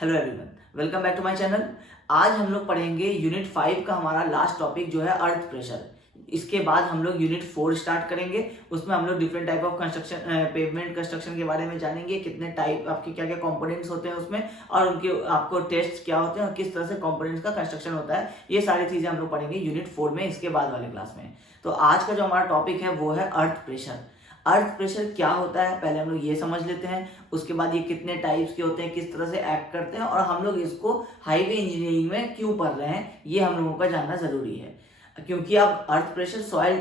Hello everyone, welcome back to my channel. आज हम लोग पढ़ेंगे यूनिट 5 का हमारा लास्ट टॉपिक जो है अर्थ प्रेशर। इसके बाद हम लोग यूनिट 4 स्टार्ट करेंगे। उसमें हम लोग different type of construction, pavement construction के बारे में जानेंगे। कितने टाइप आपके क्या क्या कंपोनेंट्स होते हैं उसमें, और उनके आपको टेस्ट क्या होते हैं और किस तरह से कंपोनेंट्स का कंस्ट्रक्शन होता है। ये सारी चीजें हम लोग पढ़ेंगे यूनिट 4 में, इसके बाद वाले क्लास में। तो आज का जो हमारा टॉपिक है वो है अर्थ प्रेशर। अर्थ प्रेशर क्या होता है पहले हम लोग ये समझ लेते हैं। उसके बाद ये कितने टाइप्स के होते हैं, किस तरह से एक्ट करते हैं, और हम लोग इसको हाईवे इंजीनियरिंग में क्यों पढ़ रहे हैं, ये हम लोगों का जानना जरूरी है। क्योंकि अब अर्थ प्रेशर सॉइल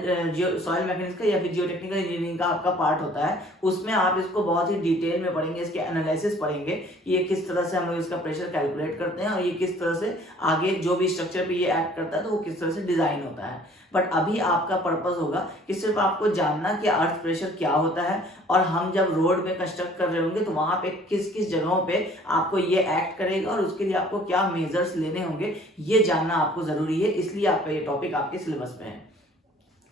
मैकेनिक्स का या फिर जियोटेक्निकल इंजीनियरिंग का आपका पार्ट होता है। उसमें आप इसको बहुत ही डिटेल में पढ़ेंगे, इसके एनालिसिस पढ़ेंगे कि ये किस तरह से हम लोग इसका प्रेशर कैलकुलेट करते हैं और ये किस तरह से आगे जो भी स्ट्रक्चर पे ये एक्ट करता है तो वो किस तरह से डिजाइन होता है। बट अभी आपका पर्पस होगा कि सिर्फ आपको जानना कि अर्थ प्रेशर क्या होता है, और हम जब रोड में कंस्ट्रक्ट कर रहे होंगे तो वहां पे किस किस जगहों पे आपको ये एक्ट करेगा और उसके लिए आपको क्या मेजर्स लेने होंगे, ये जानना आपको जरूरी है। इसलिए आपका ये टॉपिक आपके सिलेबस में है।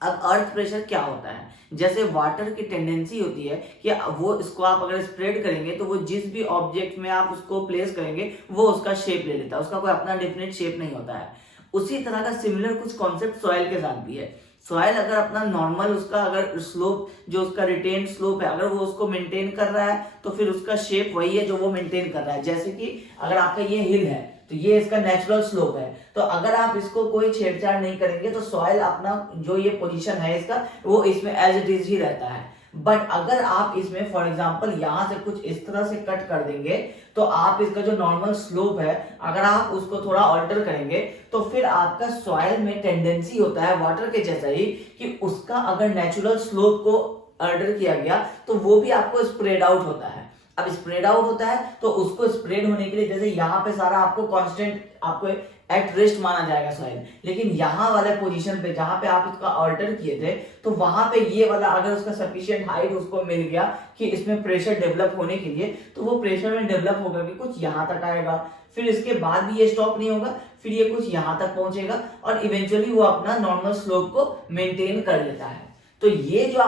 अब अर्थ प्रेशर क्या होता है, जैसे वाटर की टेंडेंसी होती है कि वो इसको आप अगर स्प्रेड करेंगे तो वो जिस भी ऑब्जेक्ट में आप उसको प्लेस करेंगे वो उसका शेप ले लेता है, उसका कोई अपना डेफिनेट शेप नहीं होता है। उसी तरह का सिमिलर कुछ कॉन्सेप्ट सॉइल के साथ भी है। सॉइल अगर अपना नॉर्मल उसका अगर स्लोप जो उसका रिटेन स्लोप है अगर वो उसको मेंटेन कर रहा है तो फिर उसका शेप वही है जो वो मेंटेन कर रहा है। जैसे कि अगर आपका ये हिल है तो ये इसका नेचुरल स्लोप है, तो अगर आप इसको कोई छेड़छाड़ नहीं करेंगे तो सॉइल अपना जो ये पोजीशन है इसका वो इसमें एज इट इज ही रहता है। बट अगर आप इसमें फॉर एग्जांपल यहां से कुछ इस तरह से कट कर देंगे तो आप इसका जो नॉर्मल स्लोप है अगर आप उसको थोड़ा ऑल्टर करेंगे तो फिर आपका सॉइल में टेंडेंसी होता है वाटर के जैसा ही कि उसका अगर नेचुरल स्लोप को ऑल्टर किया गया तो वो भी आपको स्प्रेड आउट होता है। अब स्प्रेड आउट होता है तो उसको स्प्रेड होने के लिए जैसे यहाँ पे सारा आपको कांस्टेंट आपको एट रेस्ट माना जाएगा सॉइल, लेकिन यहाँ वाले पोजीशन पे जहां पे आप इसका ऑल्टर किए थे तो वहां पे ये वाला अगर उसका सफिशिएंट हाइट उसको मिल गया कि इसमें प्रेशर डेवलप होने के लिए तो वो प्रेशर में डेवलप होगा कि कुछ यहाँ तक आएगा, फिर इसके बाद भी ये स्टॉप नहीं होगा, फिर ये कुछ यहाँ तक पहुंचेगा और इवेंचुअली वो अपना नॉर्मल स्लोप को मेंटेन कर लेता है। तो ये जो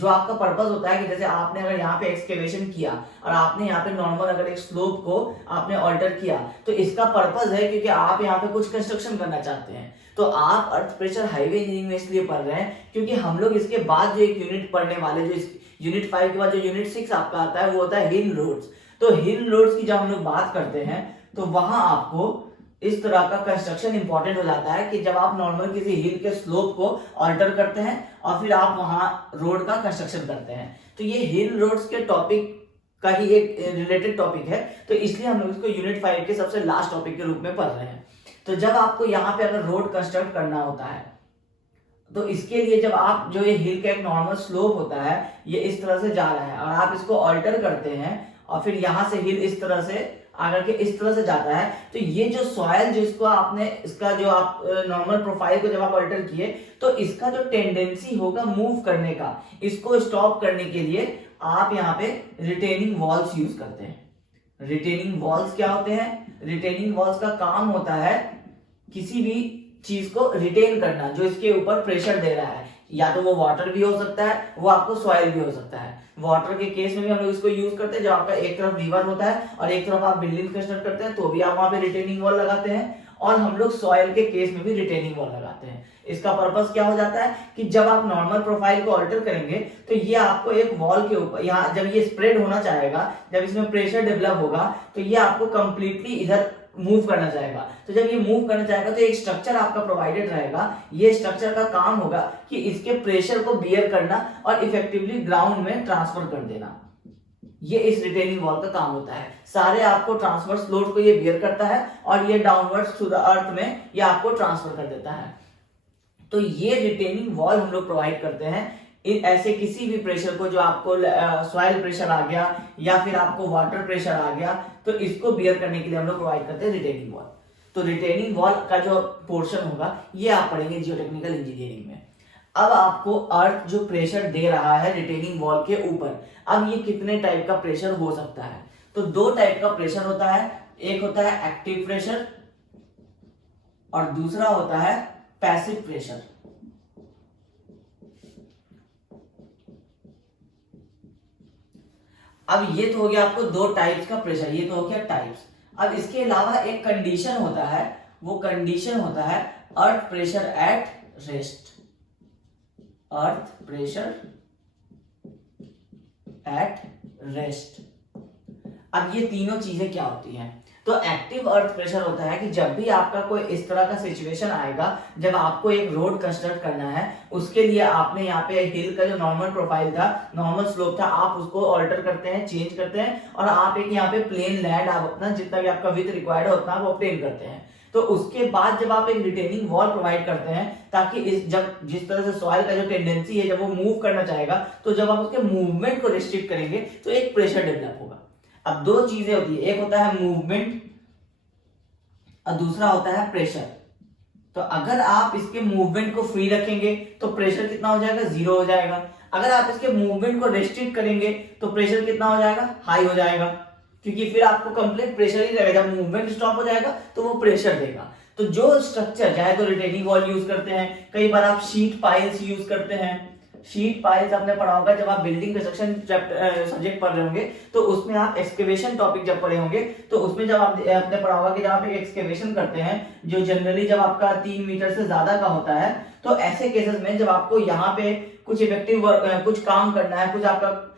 आपका पर्पस होता है कि जैसे आपने अगर यहाँ पे एक्सकेवेशन किया और आपने यहाँ पे नॉर्मल अगर एक स्लोप को आपने ऑल्टर किया तो इसका पर्पस है क्योंकि आप यहाँ पे कुछ कंस्ट्रक्शन करना चाहते हैं। तो आप अर्थ प्रेशर हाईवे इंजीनियरिंग में इसलिए पढ़ रहे हैं क्योंकि हम लोग इसके बाद जो एक यूनिट पढ़ने वाले, जो यूनिट 5 के बाद जो यूनिट 6 आपका आता है वो होता है हिल रोड्स। तो हिल रोड्स की जब हम लोग बात करते हैं तो वहां आपको इस तरह का कंस्ट्रक्शन इंपॉर्टेंट हो जाता है कि जब आप नॉर्मल किसी हिल के स्लोप को ऑल्टर करते हैं और फिर आप वहां रोड का कंस्ट्रक्शन करते हैं। तो ये हिल रोड्स के टॉपिक का ही एक रिलेटेड टॉपिक है, तो इसलिए हम लोग इसको यूनिट 5 के सबसे लास्ट टॉपिक के रूप में पढ़ रहे हैं। तो जब आपको यहाँ पे अगर रोड कंस्ट्रक्ट करना होता है तो इसके लिए जब आप जो ये हिल का एक नॉर्मल स्लोप होता है ये इस तरह से जा रहा है और आप इसको ऑल्टर करते हैं और फिर यहां से हिल इस तरह से आकर के इस तरह से जाता है, तो ये जो सॉइल जिसको आपने इसका जो आप नॉर्मल प्रोफाइल को जब आप अल्टर किए तो इसका जो टेंडेंसी होगा मूव करने का, इसको स्टॉप करने के लिए आप यहाँ पे रिटेनिंग वॉल्स यूज करते हैं। रिटेनिंग वॉल्स क्या होते हैं? रिटेनिंग वॉल्स का काम होता है किसी भी चीज को रिटेन करना जो इसके ऊपर प्रेशर दे रहा है, या तो वो वाटर भी हो सकता है वो आपको सॉइल भी हो सकता है। वाटर के केस में भी हम लोग इसको यूज करते हैं जब आपका एक तरफ रिवर होता है और एक तरफ आप बिल्डिंग कंस्ट्रक्ट करते हैं तो भी आप वहां पे रिटेनिंग वॉल लगाते हैं, और हम लोग सॉइल के केस में भी रिटेनिंग वॉल लगाते हैं। इसका पर्पस क्या हो जाता है कि जब आप नॉर्मल प्रोफाइल को ऑल्टर करेंगे तो ये आपको एक वॉल के ऊपर यहाँ जब ये स्प्रेड होना चाहेगा, जब इसमें प्रेशर डेवलप होगा तो ये आपको कंप्लीटली इधर मूव करना चाहेगा। तो जब ये मूव करना चाहेगा तो एक स्ट्रक्चर आपका प्रोवाइडेड रहेगा, ये स्ट्रक्चर का काम होगा कि इसके प्रेशर को बियर करना और इफेक्टिवली ग्राउंड में ट्रांसफर कर देना। ये इस रिटेनिंग वॉल का काम होता है। सारे आपको ट्रांसवर्स लोड को ये बियर करता है और ये डाउनवर्ड्स टू द अर्थ में ये आपको ट्रांसफर कर देता है। तो ये रिटेनिंग वॉल हम लोग प्रोवाइड करते हैं ऐसे किसी भी प्रेशर को, जो आपको सॉइल प्रेशर आ गया या फिर आपको वाटर प्रेशर आ गया तो इसको बियर करने के लिए हम लोग प्रोवाइड करते हैं रिटेनिंग वॉल। तो रिटेनिंग वॉल का जो पोर्शन होगा ये आप पढ़ेंगे जियोटेक्निकल इंजीनियरिंग में। अब आपको अर्थ जो प्रेशर दे रहा है रिटेनिंग वॉल के ऊपर, अब ये कितने टाइप का प्रेशर हो सकता है? तो दो टाइप का प्रेशर होता है, एक होता है एक्टिव प्रेशर और दूसरा होता है पैसिव प्रेशर। अब ये तो हो गया आपको दो टाइप्स का प्रेशर, ये तो हो गया टाइप्स। अब इसके अलावा एक कंडीशन होता है, वो कंडीशन होता है earth pressure at rest. Earth pressure at rest. अब ये तीनों चीजें क्या होती हैं? तो एक्टिव अर्थ प्रेशर होता है कि जब भी आपका कोई इस तरह का सिचुएशन आएगा, जब आपको एक रोड कंस्ट्रक्ट करना है, उसके लिए आपने यहाँ पे हिल का जो नॉर्मल प्रोफाइल था, नॉर्मल स्लोप था, आप उसको ऑल्टर करते हैं, चेंज करते हैं, और आप एक यहाँ पे प्लेन लैंड आप अपना जितना भी आपका विड्थ रिक्वायर्ड होता है वो ऑब्टेन करते हैं। तो उसके बाद जब आप एक रिटेनिंग वॉल प्रोवाइड करते हैं, ताकि इस जब जिस तरह से सॉइल का जो टेंडेंसी है, जब वो मूव करना चाहेगा, तो जब आप उसके मूवमेंट को रिस्ट्रिक्ट करेंगे तो एक प्रेशर डेवलप होगा। अब दो चीजें होती है, एक होता है मूवमेंट और दूसरा होता है प्रेशर। तो अगर आप इसके मूवमेंट को फ्री रखेंगे तो प्रेशर कितना हो जाएगा? 0 हो जाएगा। अगर आप इसके मूवमेंट को रेस्ट्रिक्ट करेंगे तो प्रेशर कितना हो जाएगा? हाई हो जाएगा, क्योंकि फिर आपको कंप्लीट प्रेशर ही रहेगा। जब मूवमेंट स्टॉप हो जाएगा तो वो प्रेशर देगा। तो जो स्ट्रक्चर, चाहे तो रिटेनिंग वॉल यूज करते हैं, कई बार आप शीट पाइल्स यूज करते हैं। शीट पाइल्स आपने पढ़ा होगा जब आप बिल्डिंग कंस्ट्रक्शन सब्जेक्ट पढ़ रहे होंगे, तो उसमें आप एक्सकेवेशन टॉपिक जब पढ़े होंगे, तो उसमें जब आपने पढ़ा होगा कि जब आप एक एक्सकेवेशन करते हैं, जो जनरली जब आपका 3 मीटर से ज्यादा का होता है, तो ऐसे केसेस में जब आपको यहाँ पे कुछ इफेक्टिव कुछ काम करना है, कुछ आपका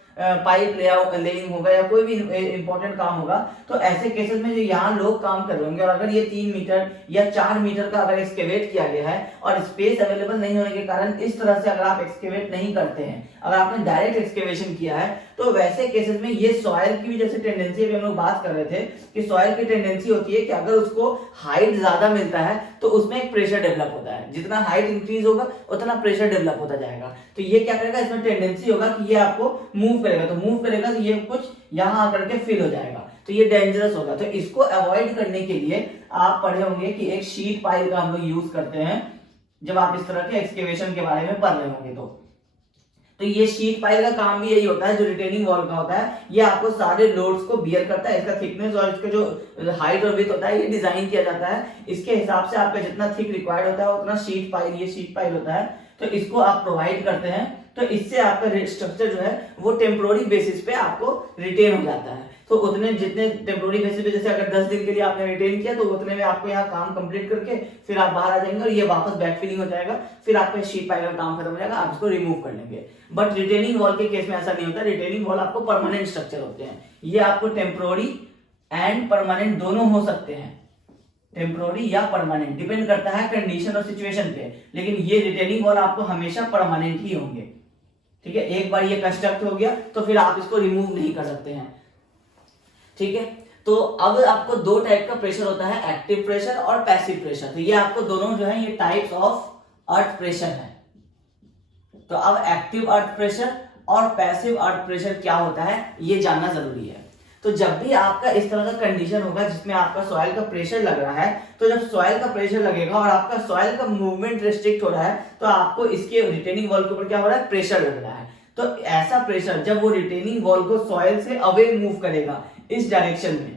पाइप लेइंग होगा या कोई भी इंपॉर्टेंट काम होगा, तो ऐसे केसेस में जो यहाँ लोग काम कर रहे होंगे, और अगर ये 3 मीटर या 4 मीटर का अगर एक्सकेवेट किया गया है और स्पेस अवेलेबल नहीं होने के कारण इस तरह से अगर आप एक्सकेवेट नहीं करते हैं, अगर आपने डायरेक्ट एक्सकेवेशन किया है, तो वैसे केसेस में ये सॉइल की भी जैसे टेंडेंसी, अभी हम लोग बात कर रहे थे कि सॉइल की टेंडेंसी होती है कि अगर उसको हाइट ज्यादा मिलता है तो उसमें एक प्रेशर डेवलप होता है। जितना हाइट इंक्रीज होगा उतना प्रेशर डेवलप होता जाएगा। तो ये क्या करेगा? इसमें टेंडेंसी होगा कि ये आपको मूव करेगा, तो मूव करेगा तो ये कुछ यहाँ आकर के फिल हो जाएगा, तो ये डेंजरस होगा। तो इसको अवॉइड करने के लिए आप पढ़े होंगे कि एक शीट पाइल का हम लोग यूज करते हैं जब आप इस तरह के एक्सकेवेशन के बारे में पढ़ रहे होंगे। तो ये शीट पाइल का काम भी यही होता है, जो रिटेनिंग वॉल का होता है, ये आपको सारे लोड्स को बियर करता है। इसका थिकनेस और इसका जो हाइट और विड्थ होता है, ये डिजाइन किया जाता है, इसके हिसाब से आपका जितना थिक रिक्वायर्ड होता है उतना शीट पाइल, ये शीट पाइल होता है, तो इसको आप प्रोवाइड करते हैं। तो इससे आपका स्ट्रक्चर जो है वो टेम्पोररी बेसिस पे आपको रिटेन हो जाता है। तो उतने जितने टेम्पोररी बेसिस पे, जैसे अगर 10 दिन के लिए आपने रिटेन किया, तो उतने में आपको यहाँ काम कंप्लीट करके फिर आप बाहर आ जाएंगे और ये वापस बैकफिलिंग हो जाएगा, फिर आपका शीट पाइल का काम खत्म हो जाएगा, आप इसको रिमूव कर लेंगे। बट रिटेनिंग वॉल के केस में ऐसा नहीं होता। रिटेनिंग वॉल आपको परमानेंट स्ट्रक्चर होते हैं, ये आपको टेम्पोररी एंड परमानेंट दोनों हो सकते हैं, टेम्पोररी या परमानेंट, डिपेंड करता है कंडीशन और सिचुएशन पे, लेकिन ये रिटेनिंग वॉल आपको हमेशा परमानेंट ही होंगे। ठीक है, एक बार ये कंस्ट्रक्ट हो गया तो फिर आप इसको रिमूव नहीं कर सकते हैं। ठीक है, तो अब आपको दो टाइप का प्रेशर होता है, एक्टिव प्रेशर और पैसिव प्रेशर। तो ये आपको दोनों जो है ये टाइप्स ऑफ अर्थ प्रेशर है। तो अब एक्टिव अर्थ प्रेशर और पैसिव अर्थ प्रेशर क्या होता है ये जानना जरूरी है। तो जब भी आपका इस तरह का कंडीशन होगा जिसमें आपका सॉइल का प्रेशर लग रहा है, तो जब सॉइल का प्रेशर लगेगा और आपका सॉइल का मूवमेंट रिस्ट्रिक्ट हो रहा है, तो आपको इसके रिटेनिंग वॉल के ऊपर क्या हो रहा है? प्रेशर लग रहा है। तो ऐसा प्रेशर जब वो रिटेनिंग वॉल को सॉइल से अवे मूव करेगा इस डायरेक्शन में,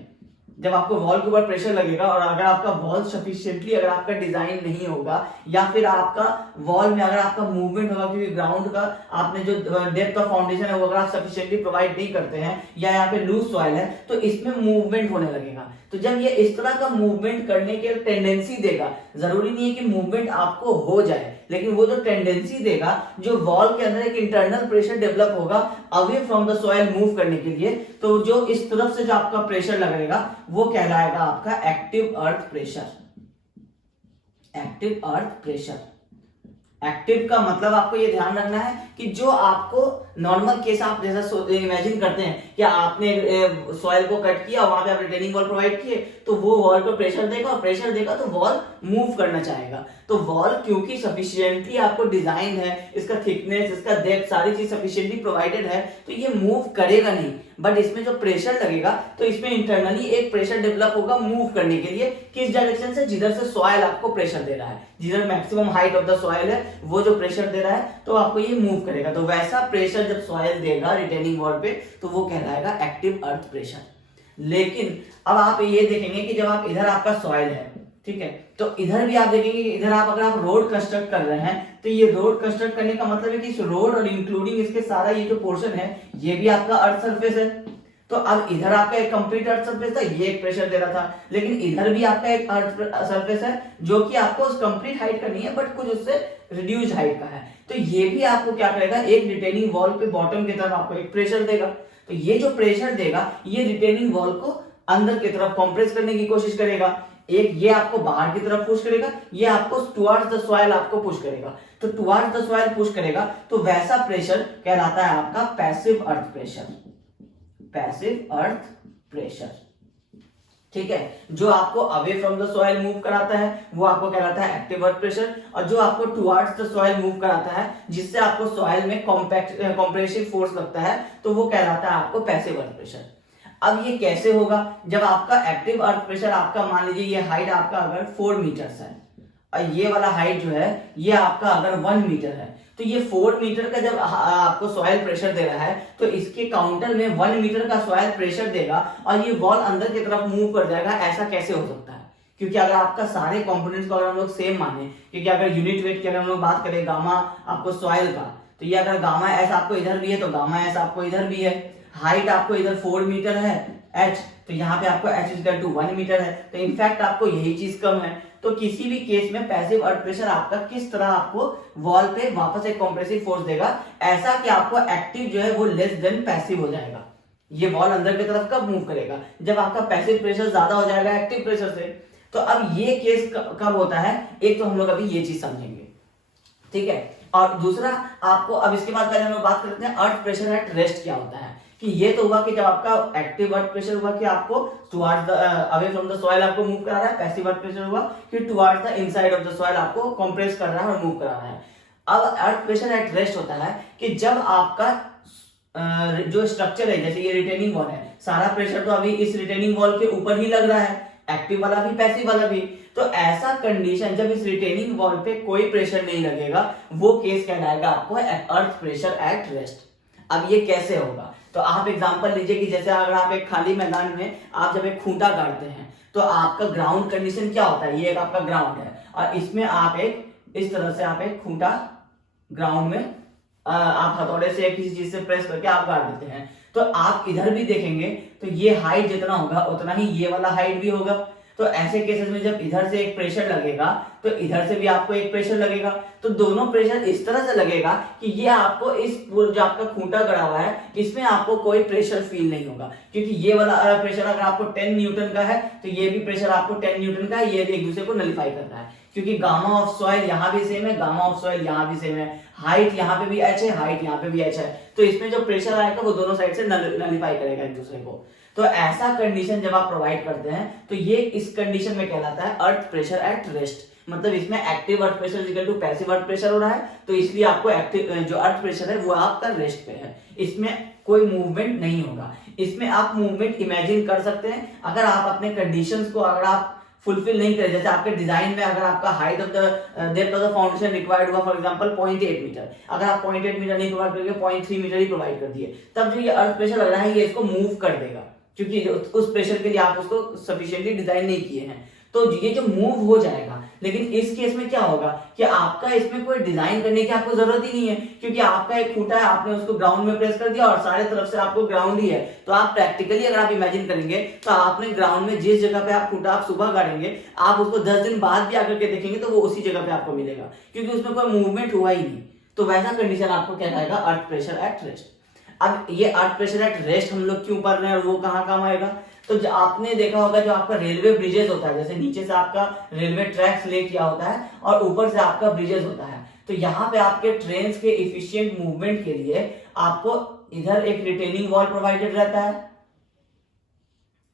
जब आपको वॉल के ऊपर प्रेशर लगेगा, और अगर आपका वॉल सफिशिएंटली अगर आपका डिजाइन नहीं होगा, या फिर आपका वॉल में अगर आपका मूवमेंट होगा, क्योंकि ग्राउंड का आपने जो डेप्थ ऑफ फाउंडेशन है वो अगर आप सफिशिएंटली प्रोवाइड नहीं करते हैं, या यहाँ पे लूज सॉइल है, तो इसमें मूवमेंट होने लगेगा। तो जब ये इस तरह का मूवमेंट करने की टेंडेंसी देगा, जरूरी नहीं है कि मूवमेंट आपको हो जाए, लेकिन वो जो टेंडेंसी देगा, जो वॉल के अंदर एक इंटरनल प्रेशर डेवलप होगा away from the soil move करने के लिए, तो जो इस तरफ से जो आपका प्रेशर लगेगा वो कहलाएगा आपका active earth pressure. Active earth pressure. Active का मतलब आपको ये ध्यान रखना है कि जो आपको नॉर्मल केस आप जैसा इमेजिन करते हैं कि आपने सॉइल को कट किया, वहां पे आप रिटेनिंग वॉल प्रोवाइड किए, तो वो वॉल को प्रेशर देगा, और प्रेशर देगा तो वॉल मूव करना चाहेगा। तो वॉल क्योंकि सफिशिएंटली आपको डिजाइन है, इसका थिकनेस, इसका डेप्थ, सारी चीज सफिशिएंटली प्रोवाइडेड है, तो ये मूव करेगा नहीं। बट इसमें जो प्रेशर लगेगा तो इसमें इंटरनली एक प्रेशर डेवलप होगा मूव करने के लिए, किस डायरेक्शन से? जिधर से सॉइल आपको प्रेशर दे रहा है, जिधर maximum height of the soil है वो जो प्रेशर दे रहा है, तो आपको ये मूव करेगा। तो वैसा प्रेशर जब सॉइल देगा रिटेनिंग वॉल पे, तो वो कहलाएगा एक्टिव अर्थ प्रेशर। लेकिन अब आप ये देखेंगे कि जब आप इधर आपका सॉइल है, ठीक है, तो इधर भी आप देखेंगे कि इधर आप अगर आप रोड कंस्ट्रक्ट कर रहे हैं, तो ये रोड कंस्ट्रक्ट करने का मतलब है कि इस रोड और इंक्लूडिंग इसके सारा ये जो पोर्शन है ये भी आपका अर्थ सरफेस है। तो अब इधर आपका एक कंप्लीट अर्थ सरफेस था, ये एक प्रेशर दे रहा था, लेकिन इधर भी आपका एक अर्थ सरफेस है जो कि आपको उस कंप्लीट हाइट का नहीं है बट कुछ उससे रिड्यूस हाइट का है। तो ये भी आपको क्या करेगा, एक रिटेनिंग वॉल पे बॉटम की तरफ आपको एक प्रेशर देगा। तो ये जो प्रेशर देगा ये रिटेनिंग वॉल को अंदर की तरफ कंप्रेस करने की कोशिश करेगा। एक ये आपको बाहर की तरफ पुश करेगा, ये आपको टुवर्ड्स द सॉइल आपको पुश करेगा। तो टुवर्ड्स द सॉइल पुश करेगा तो वैसा प्रेशर कहलाता है आपका passive earth pressure. Passive earth pressure, ठीक है। जो आपको away from the soil move कराता है वो आपको कहलाता है एक्टिव अर्थ प्रेशर, और जो आपको टुवर्ड्स द सॉइल मूव कराता है जिससे आपको सॉइल में कॉम्प्रेसिव फोर्स लगता है तो वो कहलाता है आपको पैसिव अर्थ प्रेशर। अब ये कैसे होगा, जब आपका एक्टिव अर्थ प्रेशर आपका मान लीजिए ये हाइट आपका अगर 4 मीटर है और ये वाला हाइट जो है ये आपका अगर 1 मीटर है, तो ये 4 मीटर का जब आपको सॉइल प्रेशर दे रहा है तो इसके काउंटर में 1 मीटर का सॉइल प्रेशर देगा और ये वॉल अंदर की तरफ मूव कर जाएगा। ऐसा कैसे हो सकता है, क्योंकि अगर आपका सारे कंपोनेंट्स को अगर हम लोग सेम माने, क्योंकि अगर यूनिट वेट की अगर हम लोग बात करें गामा आपको सॉइल का, तो ये अगर गामा एस आपको इधर भी है तो गामा एस आपको इधर भी है। हाइट आपको इधर 4 मीटर है h, तो यहाँ पे आपको h इक्वल टू 1 मीटर है, तो इनफैक्ट आपको यही चीज कम है। तो किसी भी केस में पैसिव अर्थ प्रेशर आपका किस तरह आपको वॉल पे वापस एक कॉम्प्रेसिव फोर्स देगा, ऐसा कि आपको एक्टिव जो है वो लेस देन पैसिव हो जाएगा। ये वॉल अंदर की तरफ कब मूव करेगा, जब आपका पैसिव प्रेशर ज्यादा हो जाएगा एक्टिव प्रेशर से। तो अब ये केस कब होता है, एक तो हम लोग अभी ये चीज समझेंगे, ठीक है। और दूसरा आपको अब इसके बाद पहले हम लोग बात करते हैं अर्थ प्रेशर एट रेस्ट क्या होता है। कि ये तो हुआ कि जब आपका एक्टिव अर्थ प्रेशर हुआ कि आपको towards the away from the soil आपको मूव करा रहा है, पैसिव अर्थ प्रेशर हुआ कि towards the inside of the soil आपको कंप्रेस कर रहा है और मूव करा रहा है। अब अर्थ प्रेशर एट रेस्ट होता है कि जब आपका जो स्ट्रक्चर है, जैसे ये रिटेनिंग वॉल है, सारा प्रेशर तो अभी इस रिटेनिंग वॉल के ऊपर ही लग रहा है, एक्टिव वाला भी पैसिव वाला भी। तो ऐसा कंडीशन जब इस रिटेनिंग वॉल पे कोई प्रेशर नहीं लगेगा वो केस कहलाएगा आपको अर्थ प्रेशर एट रेस्ट। अब ये कैसे होगा, तो आप एग्जांपल लीजिए कि जैसे अगर आप एक खाली मैदान में आप जब एक खूंटा गाड़ते हैं तो आपका ग्राउंड कंडीशन क्या होता है, ये एक आपका ग्राउंड है और इसमें आप एक इस तरह से आप एक खूंटा ग्राउंड में आप हथौड़े से किसी चीज से प्रेस करके आप गाड़ देते हैं। तो आप इधर भी देखेंगे तो ये हाइट जितना होगा उतना ही ये वाला हाइट भी होगा। तो ऐसे केसेस में जब इधर से एक प्रेशर लगेगा तो इधर से भी आपको एक प्रेशर लगेगा, तो दोनों प्रेशर इस तरह से लगेगा कि ये आपको इस जो आपका खूंटा गड़ा हुआ है इसमें आपको कोई प्रेशर फील नहीं होगा, क्योंकि ये वाला प्रेशर अगर आपको 10 न्यूटन का है तो ये भी प्रेशर आपको 10 न्यूटन का है, ये भी एक दूसरे को नलिफाई करता है, क्योंकि गामा ऑफ सॉइल यहाँ भी सेम है, गामा ऑफ सॉइल यहाँ भी सेम है, हाइट यहाँ पे भी एच है, हाइट यहाँ पे भी एच है, तो इसमें जो प्रेशर आएगा वो दोनों साइड से नलिफाई करेगा एक दूसरे को। तो ऐसा कंडीशन जब आप प्रोवाइड करते हैं तो ये इस कंडीशन में कहलाता है अर्थ प्रेशर एट रेस्ट। मतलब इसमें active earth pressure equal to passive earth pressure हो रहा है, तो इसलिए आपको एक्टिव जो अर्थ प्रेशर है वो आपका रेस्ट पे है, इसमें कोई मूवमेंट नहीं होगा। इसमें आप मूवमेंट इमेजिन कर सकते हैं अगर आप अपने कंडीशंस को अगर आप फुलफिल नहीं करें, जैसे आपके डिजाइन में अगर आपका height of the depth of the foundation required हुआ फॉर एग्जांपल 0.8 मीटर, अगर आप 0.8 मीटर नहीं प्रोवाइड करके 0.3 मीटर ही प्रोवाइड कर दिए, तब जो ये अर्थ प्रेशर लग रहा है ये इसको मूव कर देगा, क्योंकि उस प्रेशर के लिए आप उसको सफिशिएंटली डिजाइन नहीं किए हैं, तो ये जो मूव हो जाएगा। लेकिन इस केस में क्या होगा कि आपका इसमें कोई डिजाइन करने की आपको जरूरत ही नहीं है, क्योंकि आपका एक खूंटा है, आपने उसको ग्राउंड में प्रेस कर दिया और सारे तरफ से आपको ग्राउंड ही है। तो आप प्रैक्टिकली अगर आप इमेजिन करेंगे तो आपने ग्राउंड में जिस जगह पे आप खूंटा आप सुबह गाड़ेंगे, आप उसको 10 दिन बाद भी आकर के देखेंगे तो वो उसी जगह पे आपको मिलेगा, क्योंकि उसमें कोई मूवमेंट हुआ ही नहीं। तो वैसा कंडीशन आपको कहलाएगा अर्थ प्रेशर एट रेस्ट। अब ये अर्थ प्रेशर एट रेस्ट हम लोग क्यों पढ़ रहे हैं और वो कहाँ काम आएगा, तो जो आपने देखा होगा जो आपका रेलवे ब्रिजेस होता है, जैसे नीचे से आपका रेलवे ट्रैक्स ले किया होता है और ऊपर से आपका ब्रिजेस होता है, तो यहाँ पे आपके ट्रेन के इफिशिएंट मूवमेंट के लिए आपको इधर एक रिटेनिंग वॉल प्रोवाइडेड रहता है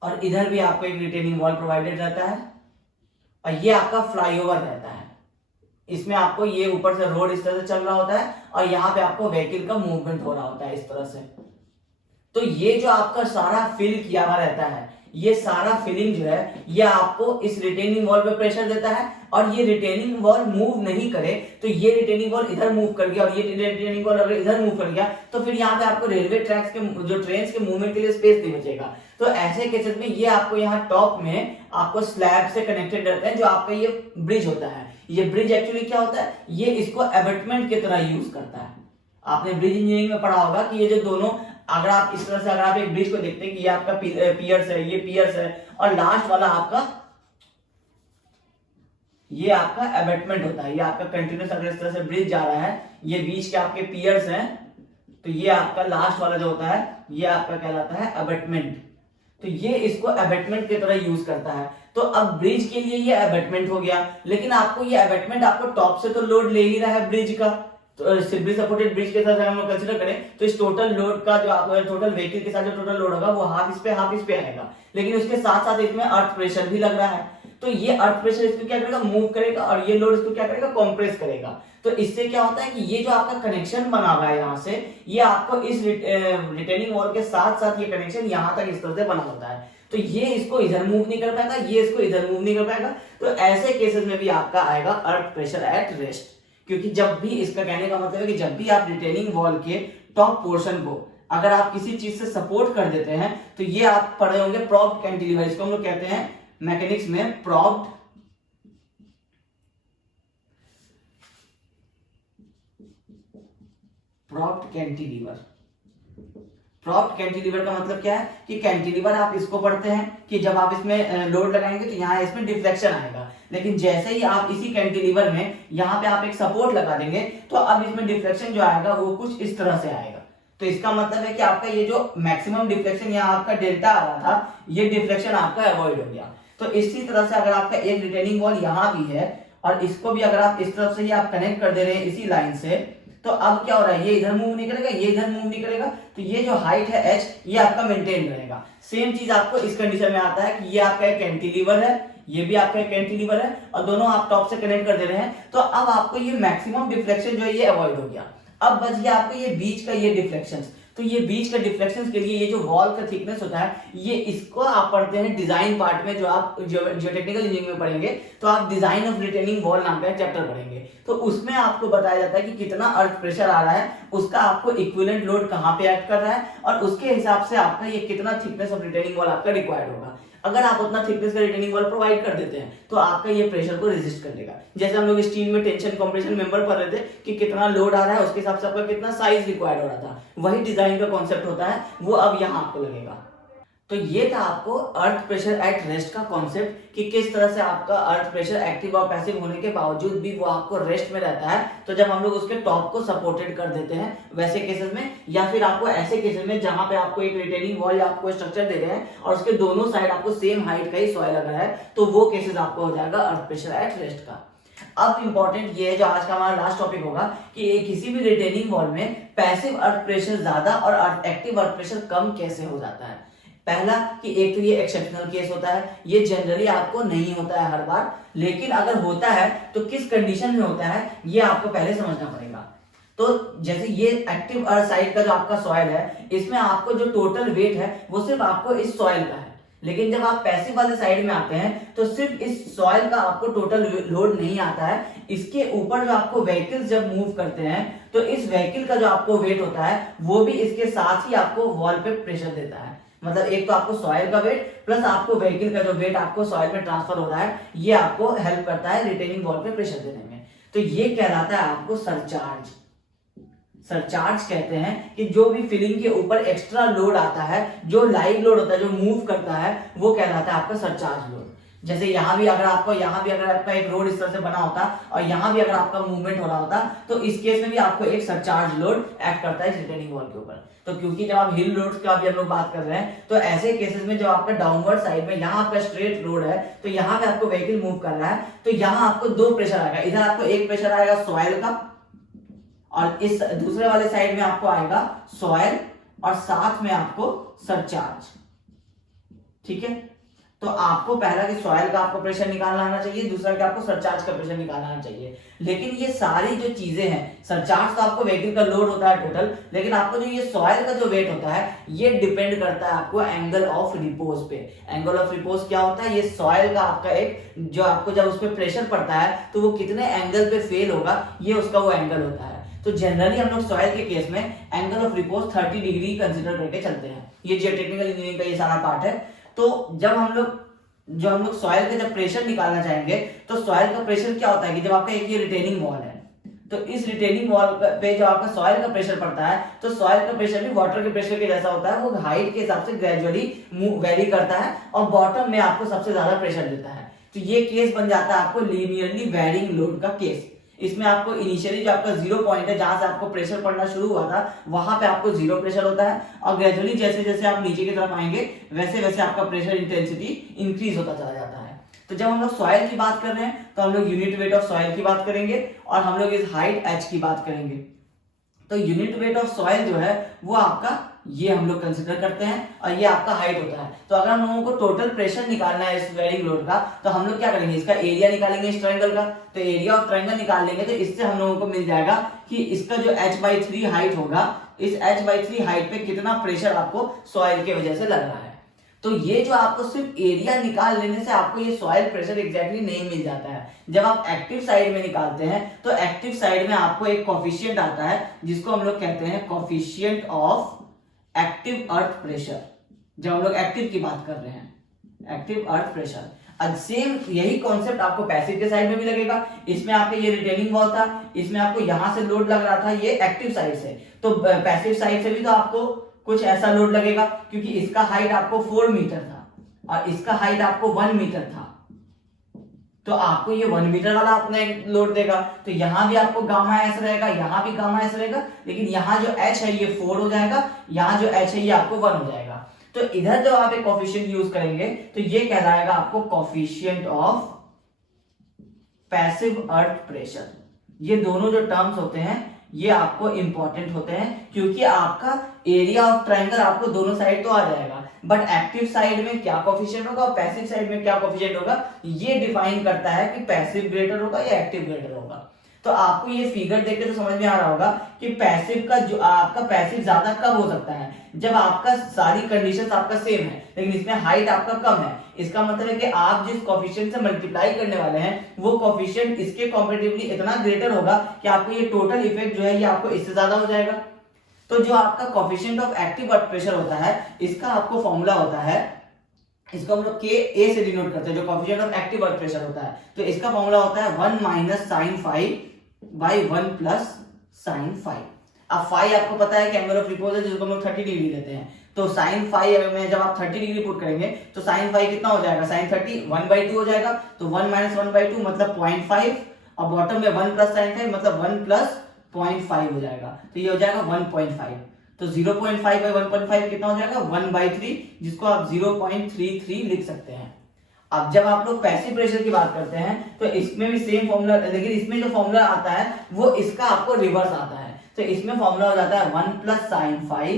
और इधर भी आपको एक रिटेनिंग वॉल प्रोवाइडेड रहता है और ये आपका फ्लाईओवर रहता है। इसमें आपको ये ऊपर से रोड इस तरह से चल रहा होता है और यहाँ पे आपको व्हीकल का मूवमेंट हो रहा होता है इस तरह से। तो ये जो आपका सारा फिल किया हुआ रहता है, ये सारा फिलिंग जो है ये आपको इस रिटेनिंग वॉल पे प्रेशर देता है और ये रिटेनिंग वॉल मूव नहीं करे तो ये रिटेनिंग वॉल इधर मूव कर गया और ये रिटेनिंग वॉल अगर इधर मूव कर गया तो फिर यहाँ पे आपको रेलवे ट्रैक्स के जो ट्रेन के मूवमेंट के लिए स्पेस नहीं बचेगा। तो ऐसे केसेस में ये आपको यहाँ टॉप में आपको स्लैब से कनेक्टेड रहता है, जो आपका ये ब्रिज होता है। ये ब्रिज एक्चुअली क्या होता है, ये इसको एबटमेंट की तरह यूज करता है। आपने ब्रिज इंजीनियरिंग में पढ़ा होगा कि ये जो दोनों अगर आप इस तरह से अगर आप एक ब्रिज को देखते हैं कि ये आपका पियर्स है, ये पियर्स है, और लास्ट वाला आपका ये आपका अबैटमेंट होता है, ये आपका कंटिन्यूस अगर इस तरह से ब्रिज जा रहा है, ये बीच के आपके पियर्स हैं, तो ये आपका लास्ट वाला जो होता है ये आपका कहलाता है अबैटमेंट। तो ये इसको अबैटमेंट की तरह यूज करता है। तो अब ब्रिज के लिए ये अबैटमेंट हो गया, लेकिन आपको ये अबैटमेंट आपको टॉप से तो लोड ले ही रहा है ब्रिज का, तो सिंपली सपोर्टेड ब्रिज के साथ हम लोग कंसीडर करें तो इस टोटल लोड का जो आपको टोटल व्हीकल के साथ जो टोटल लोड होगा वो हाफ इस पे आएगा, लेकिन उसके साथ साथ इसमें अर्थ प्रेशर भी लग रहा है। तो ये अर्थ प्रेशर इसको क्या करेगा, मूव करेगा, और ये लोड इसको क्या करेगा, कॉम्प्रेस करेगा। तो इससे क्या होता है कि ये जो आपका कनेक्शन बना हुआ है यहाँ से, ये आपको इस रिटेनिंग वॉल के साथ साथ ये कनेक्शन यहाँ तक इस तरह से बना होता है। तो ये इसको इधर मूव नहीं कर पाएगा, ये इसको इधर मूव नहीं कर पाएगा। तो ऐसे केसेस में भी आपका आएगा अर्थ प्रेशर एट रेस्ट, क्योंकि जब भी, इसका कहने का मतलब है कि जब भी आप रिटेनिंग वॉल के टॉप पोर्शन को अगर आप किसी चीज से सपोर्ट कर देते हैं, तो ये आप पढ़े होंगे प्रॉप्ड कैंटिलीवर, इसको हम लोग कहते हैं मैकेनिक्स में प्रॉप्ड कैंटिलीवर। प्रॉप्ड कैंटिलीवर का मतलब क्या है कि कैंटिलीवर आप इसको पढ़ते हैं कि जब आप इसमें लोड लगाएंगे तो यहाँ इसमें डिफ्लेक्शन आएगा, लेकिन जैसे ही आप इसी कैंटिलीवर में यहाँ पे आप एक सपोर्ट लगा देंगे तो अब इसमें डिफ्लेक्शन जो आएगा वो कुछ इस तरह से आएगा। तो इसका मतलब है कि आपका ये जो मैक्सिमम डिफ्लेक्शन यहाँ आपका डेल्टा आ रहा था, ये डिफ्लेक्शन आपका अवॉइड हो गया। तो इसी तरह से अगर आपका एक रिटेनिंग वॉल यहाँ भी है और इसको भी अगर आप इस तरफ से ही आप कनेक्ट कर दे रहे हैं इसी लाइन से, तो अब क्या हो रहा है, ये इधर मूव नहीं करेगा, ये इधर मूव नहीं करेगा, तो ये जो हाइट है h ये आपका मेंटेन रहेगा। सेम चीज आपको इस कंडीशन में आता है कि ये आपका एक कैंटिलीवर है, ये भी आपका एक कैंटिलीवर है, और दोनों आप टॉप से कनेक्ट कर दे रहे हैं। तो अब आपको ये मैक्सिमम डिफ्लेक्शन जो है ये अवॉइड हो गया। अब बच गया आपको ये बीच का ये डिफ्लेक्शन। तो ये बीच का डिफ्लेक्शन के लिए ये जो वॉल का थिकनेस होता है, ये इसको आप पढ़ते हैं डिजाइन पार्ट में, जो आप जो टेक्निकल इंजीनियरिंग में पढ़ेंगे तो आप डिजाइन ऑफ रिटेनिंग वॉल नाम का चैप्टर पढ़ेंगे। तो उसमें आपको बताया जाता है कि कितना अर्थ प्रेशर आ रहा है, उसका आपको इक्विवेलेंट लोड कहाँ पे एक्ट कर रहा है, और उसके हिसाब से आपका ये कितना थिकनेस ऑफ रिटेनिंग वॉल आपका रिक्वायर्ड होगा। अगर आप उतना थिकनेस का रिटेनिंग वॉल प्रोवाइड कर देते हैं तो आपका ये प्रेशर को रेजिस्ट कर लेगा। जैसे हम लोग स्टील में टेंशन कंप्रेशन मेंबर पढ़ रहे थे कि कितना लोड आ रहा है उसके हिसाब से आपका कितना साइज रिक्वायर्ड हो रहा था, वही डिजाइन का कॉन्सेप्ट होता है, वो अब यहाँ आपको लगेगा। तो ये था आपको अर्थ प्रेशर एट रेस्ट का कॉन्सेप्ट कि किस तरह से आपका अर्थ प्रेशर एक्टिव और पैसिव होने के बावजूद भी वो आपको रेस्ट में रहता है। तो जब हम लोग उसके टॉप को सपोर्टेड कर देते हैं वैसे केसेस में, या फिर आपको ऐसे केसेस में जहां पे आपको एक रिटेनिंग वॉल या आपको स्ट्रक्चर दे रहे हैं और उसके दोनों साइड आपको सेम हाइट का ही सॉइल लग रहा है, तो वो केसेस आपको हो जाएगा अर्थ प्रेशर एट रेस्ट का। अब इंपॉर्टेंट ये है जो आज का हमारा लास्ट टॉपिक होगा कि किसी भी रिटेनिंग वॉल में पैसिव अर्थ प्रेशर ज्यादा और एक्टिव अर्थ प्रेशर कम कैसे हो जाता है। पहला कि एक तो ये एक्सेप्शनल केस होता है, ये जनरली आपको नहीं होता है हर बार, लेकिन अगर होता है तो किस कंडीशन में होता है ये आपको पहले समझना पड़ेगा। तो जैसे ये एक्टिव अर्थ साइड का जो आपका सॉइल है, इसमें आपको जो टोटल वेट है वो सिर्फ आपको इस सॉइल का है, लेकिन जब आप पैसिव वाले साइड में आते हैं तो सिर्फ इस सॉइल का आपको टोटल लोड नहीं आता है, इसके ऊपर जो आपको व्हीकल्स जब मूव करते हैं तो इस व्हीकल का जो आपको वेट होता है वो भी इसके साथ ही आपको वॉल पे प्रेशर देता है। मतलब एक तो आपको सॉइल का वेट प्लस आपको व्हीकल का जो वेट आपको सॉइल में ट्रांसफर हो रहा है, ये आपको हेल्प करता है रिटेनिंग वॉल पे प्रेशर देने में। तो ये कहलाता है आपको सरचार्ज। सरचार्ज कहते हैं कि जो भी फिलिंग के ऊपर एक्स्ट्रा लोड आता है, जो लाइव लोड होता है, जो मूव करता है, वो कहलाता है आपका सरचार्ज लोड। जैसे यहाँ भी अगर आपका एक रोड इस तरह से बना होता और यहाँ भी अगर आपका मूवमेंट हो रहा होता, तो इस केस में भी आपको एक सरचार्ज लोड एक्ट करता है रिटेनिंग वॉल के ऊपर। तो क्योंकि जब आप हिल रोड्स का भी हम लोग बात कर रहे हैं, तो ऐसे केसेस में जब आपका डाउनवर्ड साइड में यहाँ आपका स्ट्रेट रोड है, तो यहाँ पे आपको व्हीकल मूव कर रहा है, तो यहाँ आपको दो प्रेशर आएगा। इधर आपको एक प्रेशर आएगा सॉइल का, और इस दूसरे वाले साइड में आपको आएगा सॉइल, और साथ में आपको सरचार्ज। ठीक है, तो आपको पहला कि सॉइल का आपको प्रेशर निकालना आना चाहिए, दूसरा कि आपको सरचार्ज का प्रेशर निकालना आना चाहिए। लेकिन ये सारी जो चीजें हैं, सरचार्ज तो आपको व्हीकल का लोड होता है टोटल, लेकिन आपको जो ये सॉइल का जो वेट होता है ये डिपेंड करता है आपको एंगल ऑफ रिपोज पे। एंगल ऑफ रिपोज क्या होता है, ये सॉइल का आपका एक जो आपको जब उस पर प्रेशर पड़ता है तो वो कितने एंगल पे फेल होगा, ये उसका वो एंगल होता है। तो जनरली हम लोग सॉइल के केस में angle of repose 30 degree consider करके चलते हैं। ये जो टेक्निकल इंजीनियरिंग का ये सारा पार्ट है। तो जब हम लोग सॉइल का जब प्रेशर निकालना चाहेंगे, तो सॉइल का प्रेशर क्या होता है कि जब आपका एक ये रिटेनिंग वॉल है, तो इस रिटेनिंग वॉल पे जो आपका सॉइल का प्रेशर पड़ता है, तो सॉइल का प्रेशर भी वाटर के प्रेशर के जैसा होता है, वो हाइट के हिसाब से ग्रेजुअली वेरी करता है और बॉटम में आपको सबसे ज्यादा प्रेशर देता है। तो ये केस बन जाता है आपको लीनियरली वेरिंग लोड का केस। इसमें आपको इनिशियली जो आपका 0 पॉइंट है, जहां से आपको प्रेशर पड़ना शुरू हुआ था, वहां पे आपको 0 प्रेशर होता है और ग्रेजुअली जैसे जैसे आप नीचे की तरफ आएंगे वैसे वैसे आपका प्रेशर इंटेंसिटी इंक्रीज होता चला जाता है। तो जब हम लोग सॉइल की बात कर रहे हैं तो हम लोग यूनिट वेट ऑफ सॉइल की बात करेंगे और हम लोग इस हाइट h की बात करेंगे। तो यूनिट वेट ऑफ सॉइल जो है वो आपका ये हम लोग कंसिडर करते हैं और ये आपका हाइट होता है। तो अगर हम लोगों को टोटल प्रेशर निकालना है इस वेरिंग लोड का, तो हम लोग क्या करेंगे, इसका एरिया निकालेंगे इस ट्रायंगल का। तो एरिया ऑफ ट्रायंगल निकाल लेंगे तो इससे हम लोगों को मिल जाएगा कि इसका जो h/3 हाइट होगा, इस h/3 हाइट पे कितना प्रेशर आपको सॉइल की वजह से लग रहा है। तो ये जो आपको सिर्फ एरिया निकाल लेने से आपको ये सॉइल प्रेशर एग्जैक्टली नहीं मिल जाता है। जब आप एक्टिव साइड में निकालते हैं तो एक्टिव साइड में आपको एक कोफिशिएंट आता है जिसको हम लोग कहते हैं coefficient of active earth pressure. जब हम लोग एक्टिव की बात कर रहे हैं, एक्टिव अर्थ प्रेशर। अब सेम यही कॉन्सेप्ट आपको पैसिव के साइड में भी लगेगा। इसमें आपका ये रिटेनिंग वॉल था, इसमें आपको यहां से लोड लग रहा था ये एक्टिव साइड से, तो पैसिव साइड से भी तो आपको कुछ ऐसा लोड लगेगा, क्योंकि इसका हाइट आपको 4 मीटर था और इसका हाइट आपको 1 मीटर था, तो आपको ये 1 मीटर वाला अपने लोड देगा। तो यहां भी आपको गामा एस रहेगा, यहां भी गामा एस रहेगा, लेकिन यहां जो एच है ये 4 हो जाएगा, यहां जो एच है ये आपको 1 हो जाएगा। तो इधर जब आप एक कोफिशिएंट यूज करेंगे तो ये कहलाएगा आपको coefficient of passive earth pressure. ये दोनों जो टर्म्स होते हैं ये आपको इंपॉर्टेंट होते हैं, क्योंकि आपका एरिया ऑफ ट्रायंगल आपको दोनों साइड तो आ जाएगा, बट एक्टिव साइड में क्या कोफिशिएंट होगा और पैसिव साइड में क्या कोफिशिएंट होगा ये डिफाइन करता है कि पैसिव ग्रेटर होगा या एक्टिव ग्रेटर होगा। तो आपको ये फिगर देख के तो समझ में आ रहा होगा कि पैसिव का जो आपका पैसिव ज्यादा कब हो सकता है, जब आपका सारी कंडीशंस आपका सेम है लेकिन इसमें हाइट आपका कम है। इसका मतलब है कि आप जिस कोफिशिएंट से मल्टीप्लाई करने वाले हैं वो कोफिशिएंट इसके कंपैरेटिवली इतना ग्रेटर होगा कि आपको ये टोटल इफेक्ट जो है ये आपको इससे ज्यादा हो जाएगा। तो जो आपका coefficient of active earth pressure होता है इसका आपको फॉर्मूला होता है, इसको हम लोग Ka से डिनोट करते हैं, जो coefficient of active earth pressure होता है। तो इसका फॉर्मूला होता है 1 - sin phi by 1 + sin phi। अब फाई आपको पता है कि एंगल ऑफ रिपोज है जिसको हम लोग 30 डिग्री लेते हैं। तो sin phi में जब आप 30 डिग्री पुट करेंगे तो sin phi कितना हो जाएगा, sin 30 1/2 हो जाएगा। तो 1 - 1/2 मतलब 0.5 और बॉटम में 1 + sin phi मतलब 1 + 0.5 हो जाएगा। तो ये हो जाएगा 1.5। तो 0.5 by 1.5 कितना हो जाएगा 1/3, जिसको आप 0.33 लिख सकते हैं। अब जब आप लोग पैसिव प्रेशर की बात करते हैं तो इसमें भी सेम फॉर्मूला, लेकिन इसमें जो फॉर्मूला आता है वो इसका आपको रिवर्स आता है। तो इसमें फॉर्मूला हो जाता है 1 + sin phi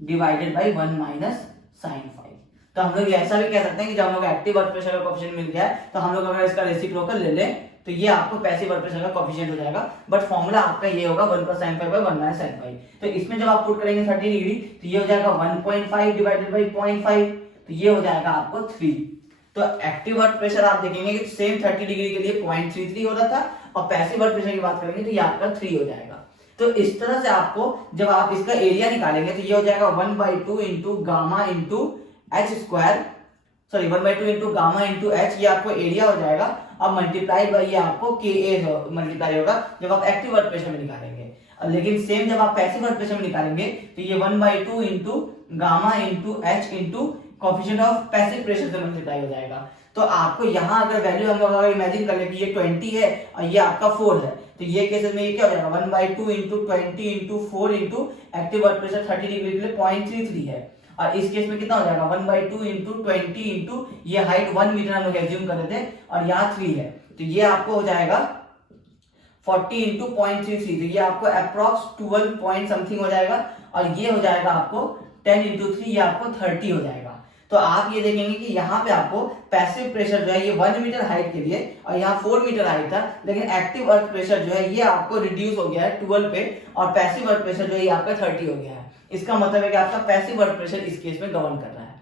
divided by 1 - sin phi। तो हम लोग ऐसा भी कह सकते हैं कि जब हम लोग एक्टिव अर्थ प्रेशर का कोफिशिएंट मिल गया है तो हम लोग अगर इसका रेसिप्रोकल ले लें तो ये आपको पैसिव अर्थ प्रेशर का कोफिशिएंट हो जाएगा, बट फॉर्मूला आपका ये होगा 1 + sin phi by 1 - sin phi। तो इसमें जब आप पुट करेंगे 30 डिग्री तो ये हो जाएगा 1.5 डिवाइडेड बाई 0.5, तो ये हो जाएगा आपको 3। तो एक्टिव अर्थ प्रेशर आप देखेंगे कि सेम 30 डिग्री के लिए 0.33 हो रहा था और पैसिव अर्थ प्रेशर की बात करेंगे तो ये आपका 3 हो जाएगा। तो इस तरह से आपको जब आप इसका एरिया निकालेंगे तो ये हो जाएगा 1/2 into gamma into h square, sorry 1/2 into gamma into h, ये आपको एरिया हो जाएगा। अब मल्टीप्लाइड बाई ये आपको Ka मल्टीप्लाई होगा जब आप एक्टिव अर्थ प्रेशर में निकालेंगे। लेकिन सेम जब आप पैसिव अर्थ प्रेशर में निकालेंगे तो ये 1/2 into gamma into h into coefficient of passive pressure से मल्टीप्लाई हो जाएगा। तो आपको यहाँ अगर वैल्यू हम लोग अगर इमेजिन कर ले कि ये 20 है और ये आपका 4 है, तो ये केस में ये क्या हो जाएगा 1/2 into 20 into 4 into active earth pressure 30 degree के लिए 0.33 है, और इस केस में कितना हो जाएगा 1/2 इंटू 20 इंटू ये हाइट 1 मीटर हम लोग एज्यूम कर रहे थे और यहाँ 3 है, तो ये आपको हो जाएगा 40 इंटू 0.33, तो ये आपको अप्रॉक्स 12 पॉइंट समथिंग हो जाएगा, और ये हो जाएगा आपको 10 इंटू 3 ये आपको 30 हो जाएगा। तो आप ये देखेंगे कि यहाँ पे आपको पैसिव प्रेशर जो है ये 1 मीटर हाइट के लिए और यहाँ 4 मीटर हाइट था, लेकिन एक्टिव अर्थ प्रेशर जो है ये आपको रिड्यूस हो गया है 12 पे और पैसिव अर्थ प्रेशर जो है ये आपका 30 हो गया है। इसका मतलब है कि आपका पैसिव अर्थ प्रेशर इस केस में गवर्न कर रहा है।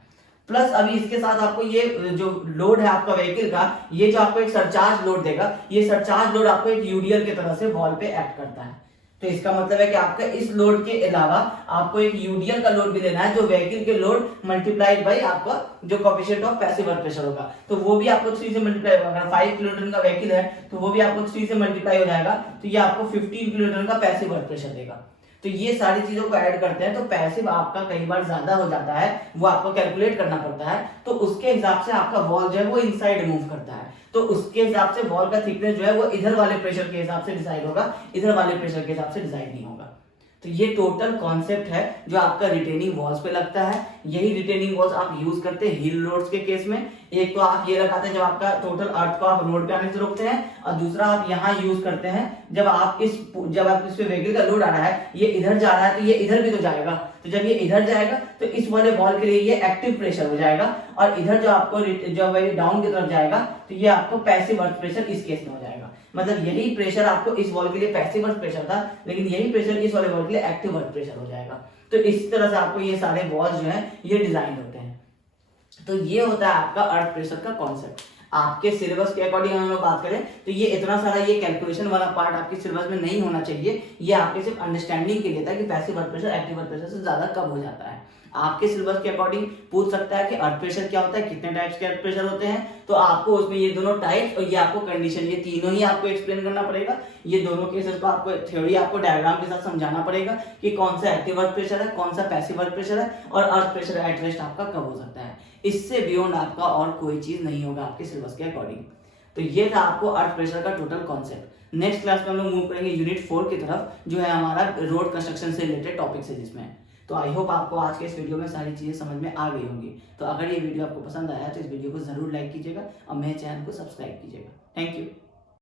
प्लस अभी इसके साथ आपको ये जो लोड है आपका व्हीकल का, ये जो आपको एक सरचार्ज लोड देगा, ये सरचार्ज लोड आपको एक यूडीएल की तरह से वॉल पे एक्ट करता है। तो इसका मतलब है कि आपका इस लोड के अलावा आपको एक यूडीएल का लोड भी लेना है, जो व्हीकल के लोड मल्टीप्लाइड बाई आपका जो coefficient of passive work pressure होगा, तो वो भी आपको 3 से मल्टीप्लाई होगा। अगर 5 किलोन्यूटन का व्हीकल है तो वो भी आपको 3 से मल्टीप्लाई हो जाएगा, तो ये आपको 15 किलोन्यूटन का पैसिव वर्क प्रेशर देगा। तो ये सारी चीजों को ऐड करते हैं तो पैसिव आपका कई बार ज्यादा हो जाता है, वो आपको कैलकुलेट करना पड़ता है, तो उसके हिसाब से आपका वॉल जो है वो इनसाइड मूव करता है, तो उसके हिसाब से वॉल का थिकनेस जो है वो इधर वाले प्रेशर के हिसाब से डिसाइड होगा, इधर वाले प्रेशर के हिसाब से डिसाइड नहीं होगा। तो ये टोटल कॉन्सेप्ट है जो आपका रिटेनिंग वॉल्स पे लगता है। यही रिटेनिंग वॉल्स आप यूज करते हैं हिल लोड्स के केस में। एक तो आप ये लगाते हैं जब आपका टोटल अर्थ को आप रोड पे आने से रोकते हैं, और दूसरा आप यहाँ यूज करते हैं जब आप इस पे व्हीकल का लोड आ रहा है, ये इधर जा रहा है तो ये इधर भी तो जाएगा, तो जब ये इधर जाएगा तो इस वाले वॉल के लिए ये एक्टिव प्रेशर हो जाएगा, और इधर जो आपको जब डाउन की तरफ जाएगा तो ये आपको पैसिव अर्थ प्रेशर इस केस में हो जाएगा। मतलब यही प्रेशर आपको इस वॉल के लिए पैसिव अर्थ प्रेशर था, लेकिन यही प्रेशर इस वाले वॉल के लिए एक्टिव अर्थ प्रेशर हो जाएगा। तो इस तरह से आपको ये सारे वॉल्स जो है ये डिजाइन होते हैं। तो ये होता है आपका अर्थ प्रेशर का कॉन्सेप्ट। आपके सिलेबस के अकॉर्डिंग हम लोग बात करें तो ये इतना सारा ये कैलकुलेशन वाला पार्ट आपके सिलेबस में नहीं होना चाहिए, ये आपके सिर्फ अंडरस्टैंडिंग के लिए था कि passive earth pressure active earth pressure से ज्यादा कब हो जाता है। आपके सिलेबस के अकॉर्डिंग पूछ सकता है कि अर्थ प्रेशर क्या होता है, कितने टाइप्स के अर्थ प्रेशर होते हैं, तो आपको उसमें ये दोनों टाइप्स और ये आपको कंडीशन, ये तीनों ही आपको एक्सप्लेन करना पड़ेगा। ये दोनों केसेस को आपको थ्योरी आपको डायग्राम के साथ समझाना पड़ेगा कि कौन सा एक्टिव अर्थ प्रेशर है, कौन सा पैसिव अर्थ प्रेशर है, और अर्थ प्रेशर एट रेस्ट आपका कब हो सकता है। इससे बियॉन्ड आपका और कोई चीज नहीं होगा आपके सिलेबस के अकॉर्डिंग। तो ये था आपको अर्थ प्रेशर का टोटल कॉन्सेप्ट। नेक्स्ट क्लास में हम लोग मूव करेंगे यूनिट 4 की तरफ, जो है हमारा रोड कंस्ट्रक्शन से रिलेटेड टॉपिक है जिसमें। तो आई होप आपको आज के इस वीडियो में सारी चीजें समझ में आ गई होंगी। तो अगर ये वीडियो आपको पसंद आया तो इस वीडियो को जरूर लाइक कीजिएगा और मेरे चैनल को सब्सक्राइब कीजिएगा। Thank you.